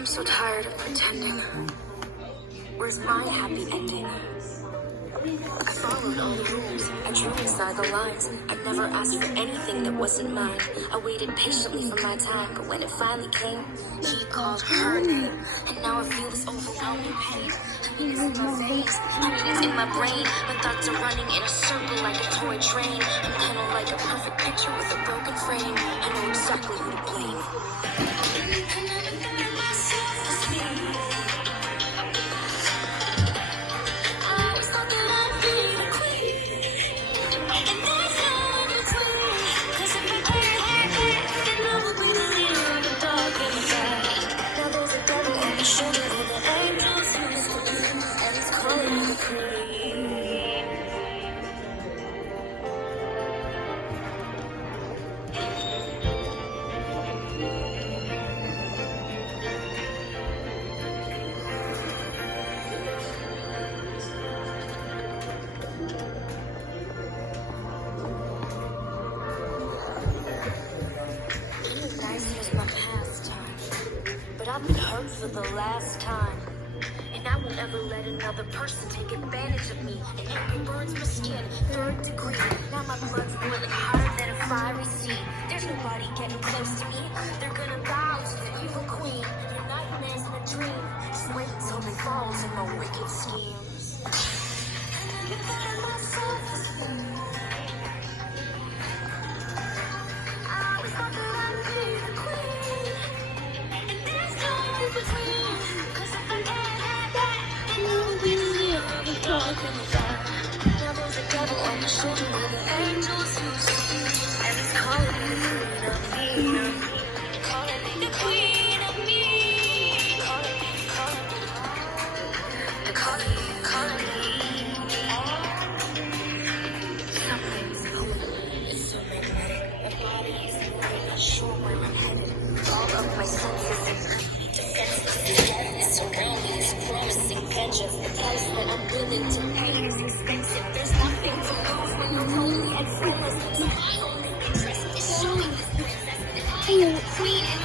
I'm so tired of pretending. Where's my happy ending? I followed all the rules. I drew inside the lines. I never asked for anything that wasn't mine. I waited patiently for my time, but when it finally came, he called her name. And now I feel this overwhelming pain. I mean, it's in my veins. I mean, it's in my brain. My thoughts are running in a circle like a toy train. I'm kind of like a perfect picture with a broken frame. I know exactly who to blame. I've been hurt for the last time, and I won't ever let another person take advantage of me. And every burns my skin, 3rd degree. Now my blood's boiling hotter than a fiery sea. There's nobody getting close to me. They're gonna bow to the evil queen. Your nightmares in a dream. Just wait until they fall in my wicked schemes. I always thought that I'd be the queen. Cause if I can't have that, then I will be the live of the dark and the dark. Now there's a devil on my shoulder with the angels who see. And he's calling me the queen of me. Calling me the queen of me. Calling me. They're calling me. Something's moving. It's so magnetic. My body is moving. Not sure where I'm headed. All of my senses surround me, this promising vengeance. The price that I'm willing to pay is expensive. There's nothing to lose when you're lonely and friendless. So my only interest is showing this princess that I am the queen and